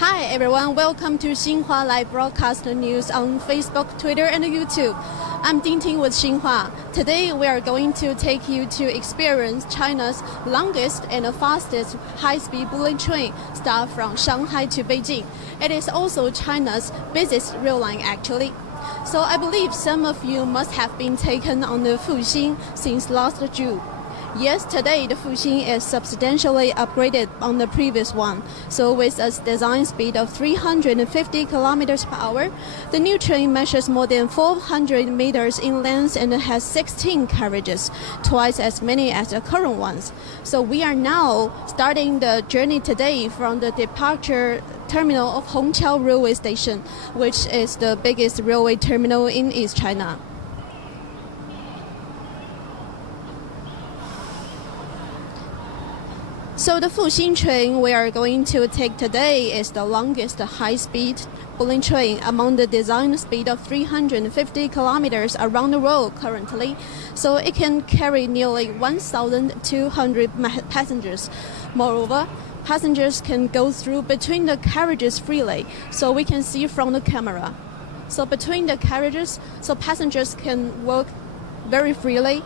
Hi everyone, welcome to Xinhua Live Broadcast News on Facebook, Twitter, and YouTube. I'm Ting with Xinhua. Today we are going to take you to experience China's longest and fastest high-speed bullet train, start from Shanghai to Beijing. It is also China's busiest rail line actually. So I believe some of you must have been taken on the Fuxing since last June. Yes, today the Fuxing is substantially upgraded on the previous one. So with a design speed of 350 kilometers per hour, the new train measures more than 400 meters in length and has 16 carriages, twice as many as the current ones. So we are now starting the journey today from the departure terminal of Hongqiao Railway Station, which is the biggest railway terminal in East China. So the Fuxing train we are going to take today is the longest high-speed bullet train among the design speed of 350 kilometers around the world currently. So it can carry nearly 1,200 passengers. Moreover, passengers can go through between the carriages freely, so we can see from the camera. So between the carriages, so passengers can walk very freely.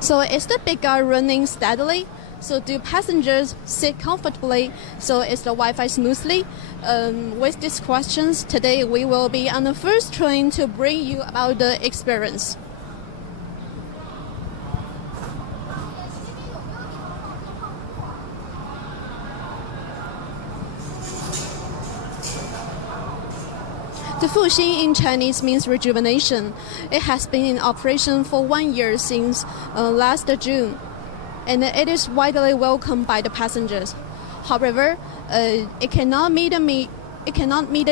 So is the big guy running steadily? So do passengers sit comfortably? So is the Wi-Fi smoothly? With these questions, today we will be on the first train to bring you about the experience. The Fuxing in Chinese means rejuvenation. It has been in operation for 1 year since last June, and it is widely welcomed by the passengers. However, it cannot meet the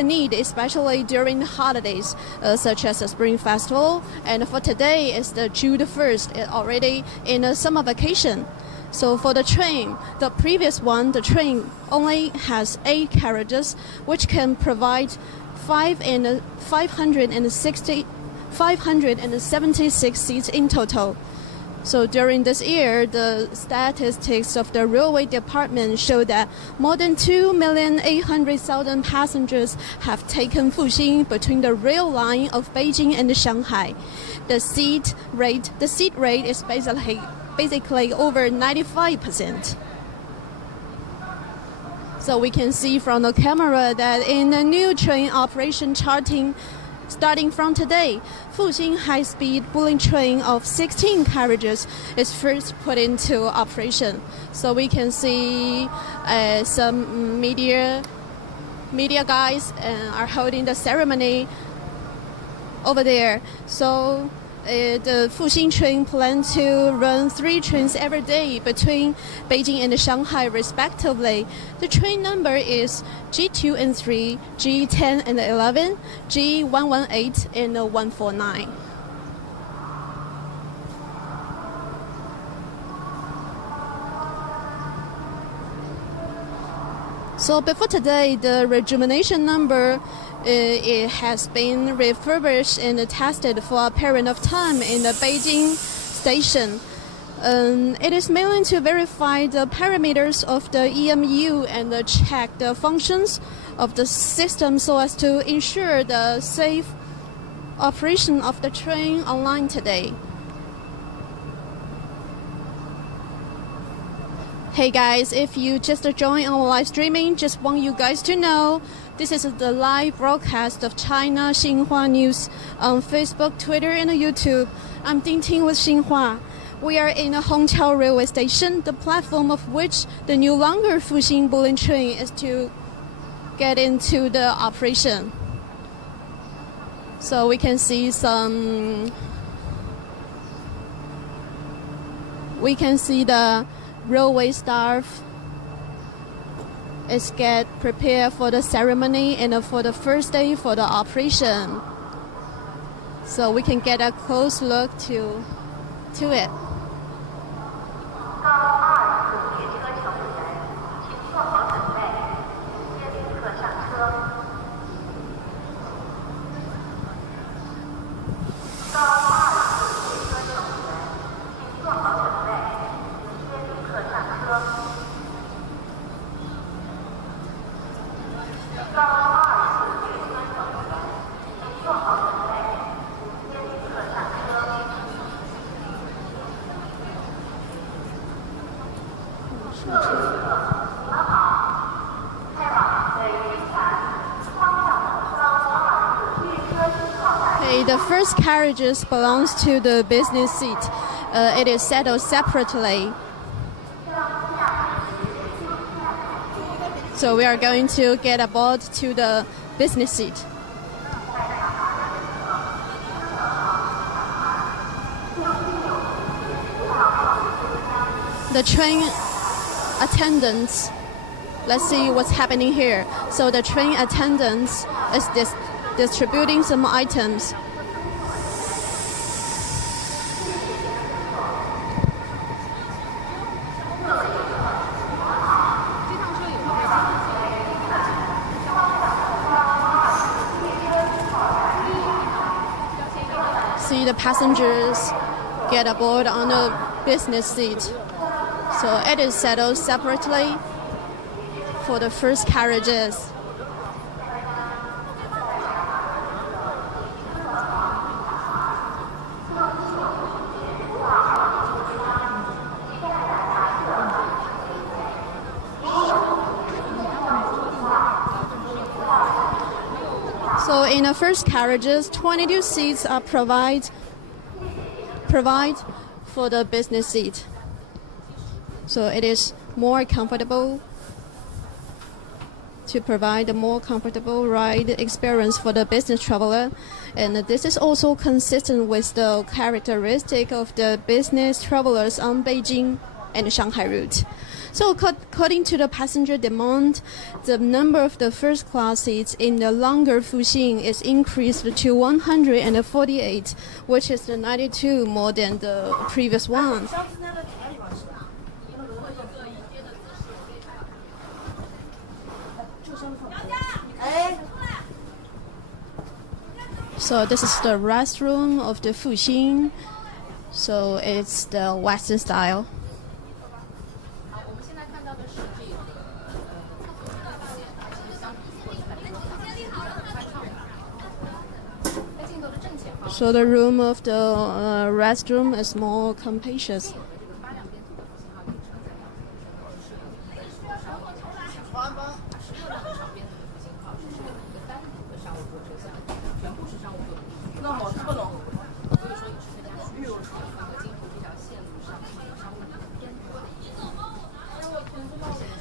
need, especially during the holidays, such as the Spring Festival. And for today, it's the June 1st, already in a summer vacation. So for the train, the previous one, the train only has 8 carriages, which can provide 576 seats in total. So during this year, the statistics of the railway department show that more than 2,800,000 passengers have taken Fuxing between the rail line of Beijing and Shanghai. The seat rate is basically over 95%. So we can see from the camera that in the new train operation charting starting from today, Fuxing high-speed bullet train of 16 carriages is first put into operation. So we can see some media guys are holding the ceremony over there. So the Fuxing train plans to run 3 trains every day between Beijing and Shanghai respectively. The train number is G2 and 3, G10 and 11, G118 and 149. So before today, the rejuvenation number it has been refurbished and tested for a period of time in the Beijing station. It is mainly to verify the parameters of the EMU and check the functions of the system so as to ensure the safe operation of the train online today. Hey guys, if you just joined our live streaming, just want you guys to know this is the live broadcast of China Xinhua News on Facebook, Twitter, and YouTube. I'm Ting with Xinhua. We are in a Hongqiao Railway Station, the platform of which the new longer Fuxing bullet train is to get into the operation. So we can see the railway staff is get prepared for the ceremony and for the first day for the operation. So we can get a close look to it. Okay, the first carriages belongs to the business seat. It is settled separately. So we are going to get aboard to the business seat. The train attendants, let's see what's happening here. So the train attendants is distributing some items. See the passengers get aboard on the business seat. So it is settled separately for the first carriages. So in the first carriages, 22 seats are provide for the business seat. So it is more comfortable to provide a more comfortable ride experience for the business traveler. And this is also consistent with the characteristic of the business travelers on Beijing and Shanghai route. So according to the passenger demand, the number of the first class seats in the longer Fuxing is increased to 148, which is the 92 more than the previous one. So this is the restroom of the Fuxing. So it's the Western style. So the room of the restroom is more capacious.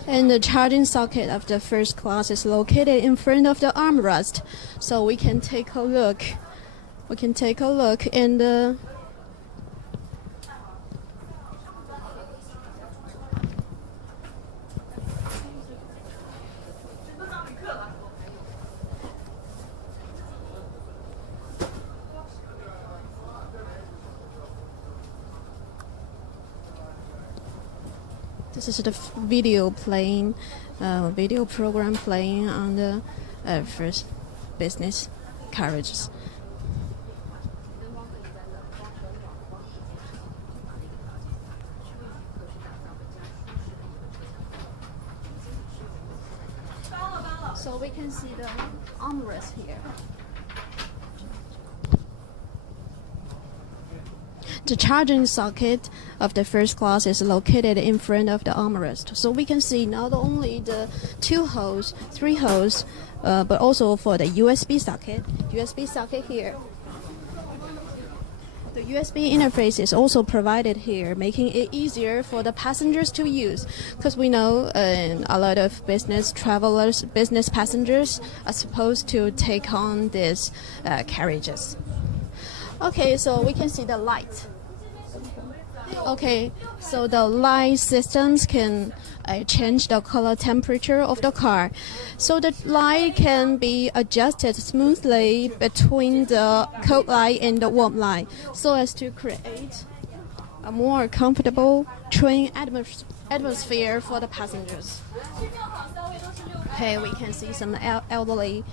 And the charging socket of the first class is located in front of the armrest, so we can take a look. And this is the video program playing on the first business carriages. So we can see the armrest here. The charging socket of the first class is located in front of the armrest. So we can see not only the 2 holes, 3 holes, but also for the USB socket here. The USB interface is also provided here, making it easier for the passengers to use. Because we know a lot of business travelers, business passengers are supposed to take on these carriages. Okay, so we can see the light. Okay, so the light systems can change the color temperature of the car. So the light can be adjusted smoothly between the cold light and the warm light, so as to create a more comfortable train atmosphere for the passengers. Okay, we can see some elderly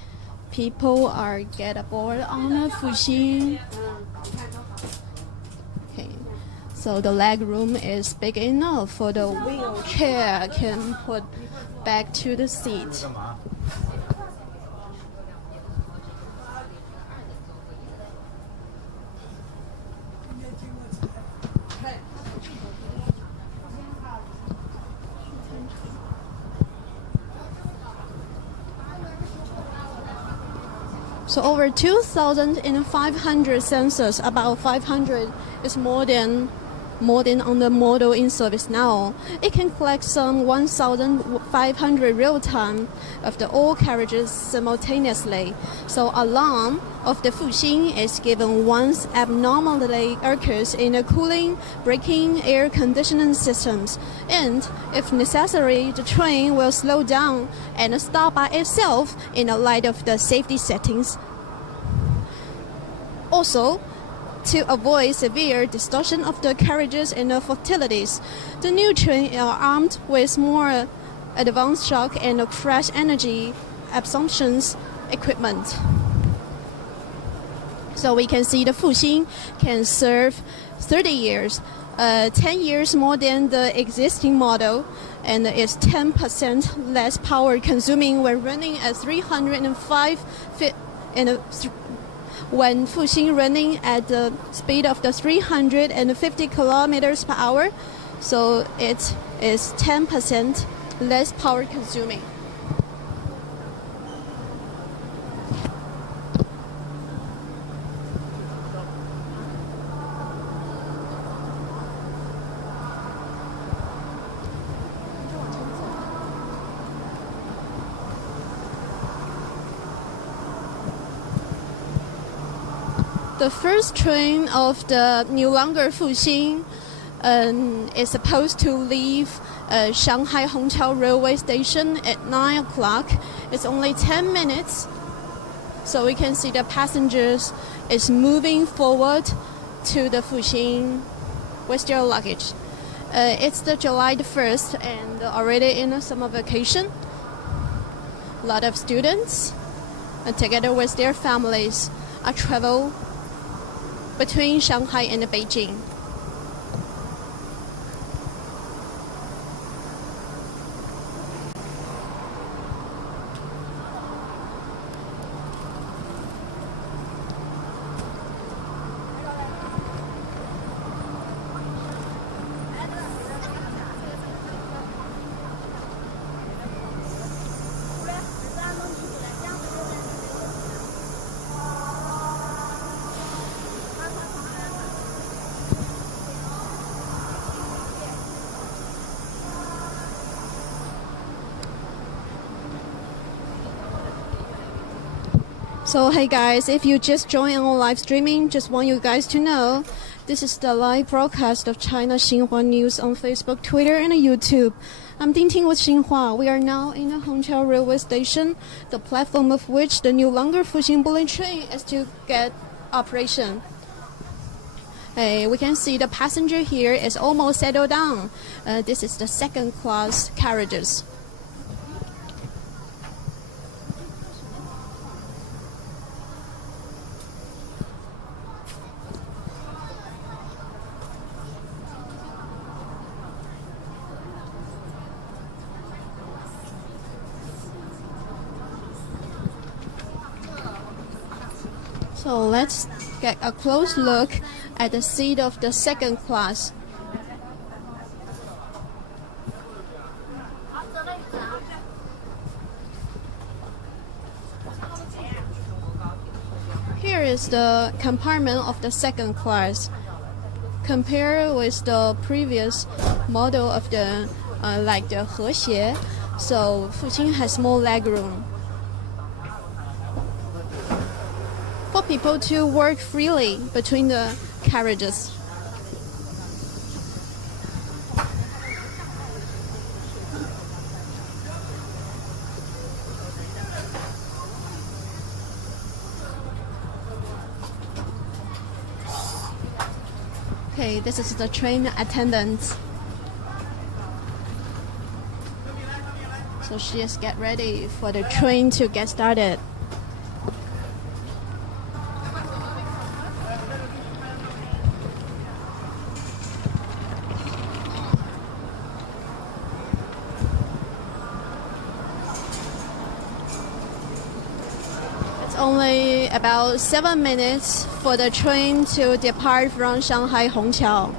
people are get aboard on the Fuxing. Okay, so the leg room is big enough for the wheelchair can put back to the seat. So over 2,500 sensors, about 500 is more than on the model in service now. It can collect some 1,500 real time of the all carriages simultaneously. So alarm of the Fuxing is given once abnormality occurs in the cooling, braking, air conditioning systems, and if necessary, the train will slow down and stop by itself in the light of the safety settings. Also, to avoid severe distortion of the carriages and the fatalities, the new train are armed with more advanced shock and crash energy absorptions equipment. So we can see the Fuxing can serve 30 years, 10 years more than the existing model, and is 10% less power consuming when running at 305 feet when Fuxing running at the speed of the 350 kilometers per hour, so it is 10% less power consuming. The first train of the no longer Fuxing is supposed to leave Shanghai-Hongqiao railway station at 9 o'clock. It's only 10 minutes. So we can see the passengers is moving forward to the Fuxing with their luggage. It's the July the 1st and already in a summer vacation. A lot of students together with their families are travel between Shanghai and Beijing. So hey guys, if you just joined our live streaming, just want you guys to know, this is the live broadcast of China Xinhua News on Facebook, Twitter, and YouTube. I'm Dingting with Xinhua. We are now in the Hongqiao railway station, the platform of which the no longer Fuxing bullet train is to get operation. Hey, we can see the passenger here is almost settled down. This is the second class carriages. So let's get a close look at the seat of the second class. Here is the compartment of the second class. Compared with the previous model of the like the Hexie, so Fuxing has more legroom for people to work freely between the carriages. Okay, this is the train attendant. So she just get ready for the train to get started. Only about 7 minutes for the train to depart from Shanghai-Hongqiao.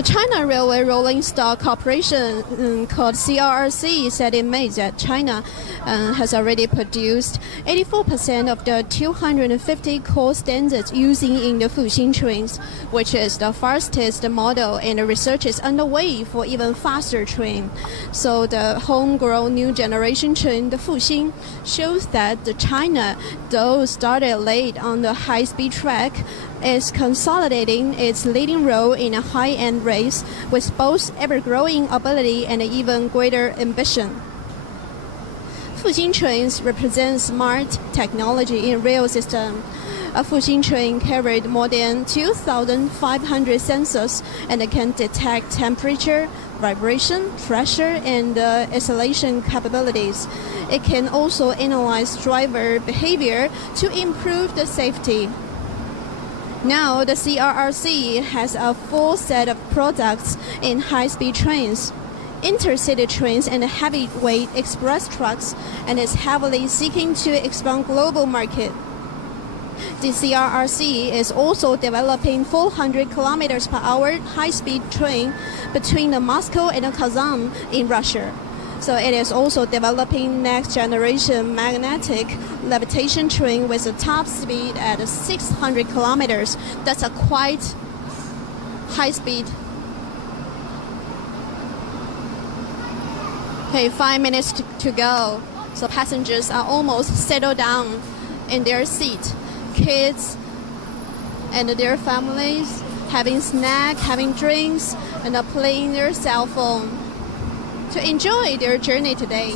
The China Railway Rolling Stock Corporation, called CRRC, said in May that China has already produced 84% of the 250 core standards using in the Fuxing trains, which is the fastest model, and the research is underway for even faster train. So the homegrown new generation train, the Fuxing, shows that the China, though started late on the high-speed track, is consolidating its leading role in a high-end race with both ever-growing ability and even greater ambition. Fuxing trains represent smart technology in rail system. A Fuxing train carried more than 2,500 sensors and can detect temperature, vibration, pressure, and acceleration capabilities. It can also analyze driver behavior to improve the safety. Now, the CRRC has a full set of products in high-speed trains, intercity trains, and heavyweight express trucks, and is heavily seeking to expand global market. The CRRC is also developing 400 kilometers per hour high-speed train between Moscow and Kazan in Russia. So it is also developing next-generation magnetic levitation train with a top speed at 600 kilometers. That's a quite high speed. Okay, 5 minutes to go. So passengers are almost settled down in their seat. Kids and their families having snacks, having drinks, and playing their cell phone to enjoy their journey today.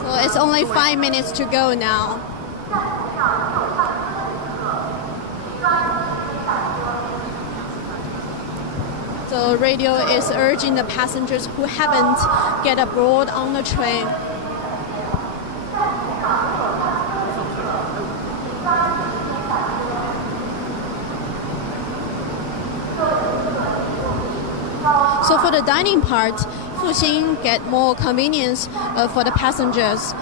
So it's only 5 minutes to go now. The radio is urging the passengers who haven't get aboard on the train. So for the dining part, Fuxing get more convenience for the passengers.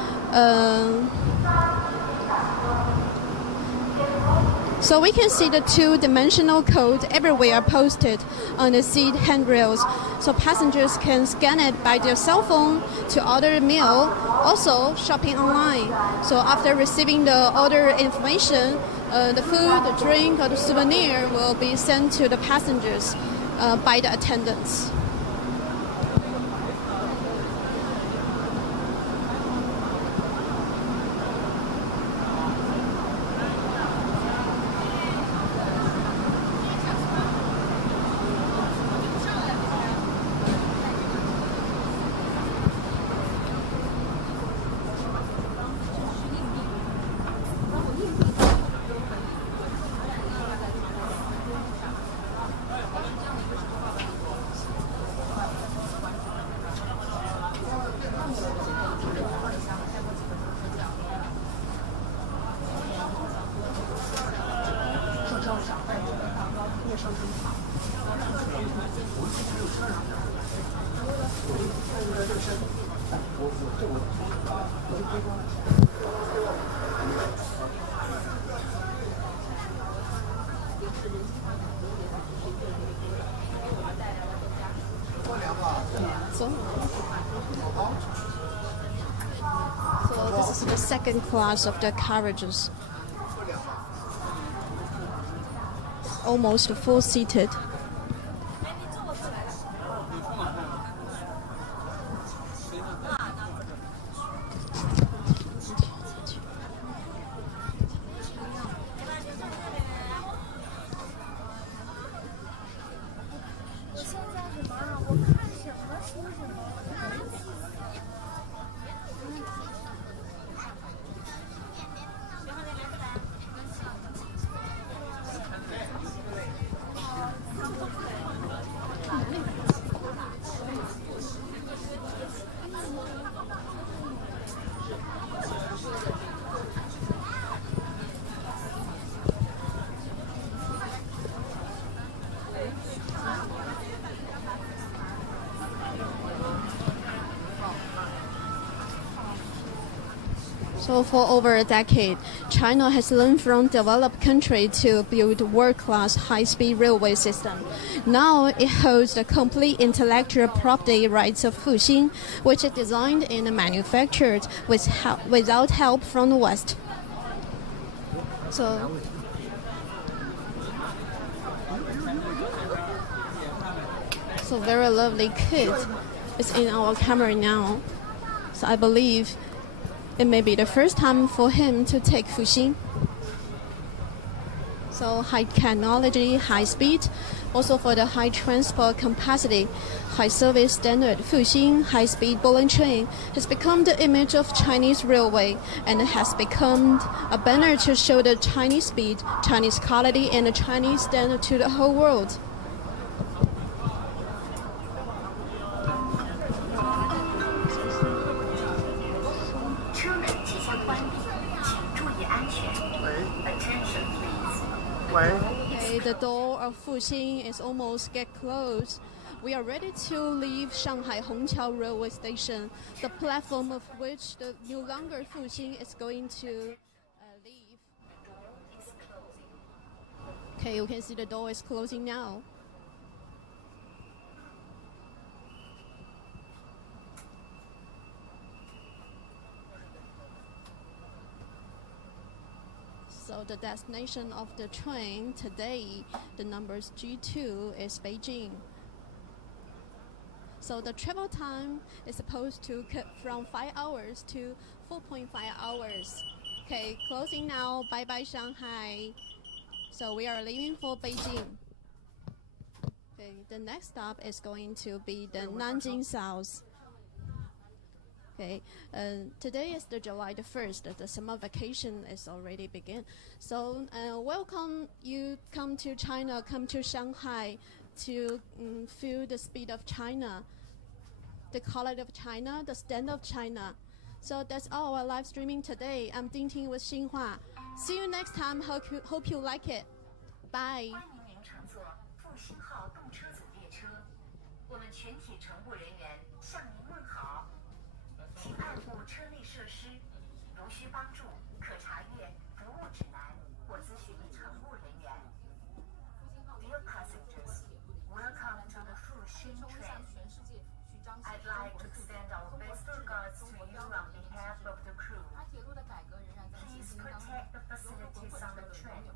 So we can see the two-dimensional code everywhere posted on the seat handrails. So passengers can scan it by their cell phone to order a meal, also shopping online. So after receiving the order information, the food, the drink, or the souvenir will be sent to the passengers by the attendants. So this is the second class of the carriages. Almost full seated. So for over a decade, China has learned from developed country to build world-class high-speed railway system. Now it holds the complete intellectual property rights of Fuxing, which is designed and manufactured without help from the West. So very lovely kid is in our camera now. So I believe it may be the first time for him to take Fuxing. So high technology, high speed, also for the high transport capacity, high service standard, Fuxing high-speed bullet train has become the image of Chinese railway and has become a banner to show the Chinese speed, Chinese quality, and the Chinese standard to the whole world. Okay, the door of Fuxing is almost get closed. We are ready to leave Shanghai Hongqiao railway station, the platform of which the no longer Fuxing is going to leave. Okay, you can see the door is closing now. So the destination of the train today, the numbers G2 is Beijing. So the travel time is supposed to cut from 5 hours to 4.5 hours. Okay, closing now. Bye bye Shanghai. So we are leaving for Beijing. Okay, the next stop is going to be the Nanjing South. Okay, today is the July the 1st. The summer vacation is already begin. So welcome you come to China, come to Shanghai to feel the speed of China, the quality of China, the standard of China. So that's all our live streaming today. I'm Dingting with Xinhua. See you next time. Hope you like it. Bye. 请爱护车内设施，如需帮助，可查阅服务指南或咨询乘务人员。Dear passengers, welcome to the Fuxing train. I'd like to extend our best regards to you on behalf of the crew. Please protect the facilities on the train.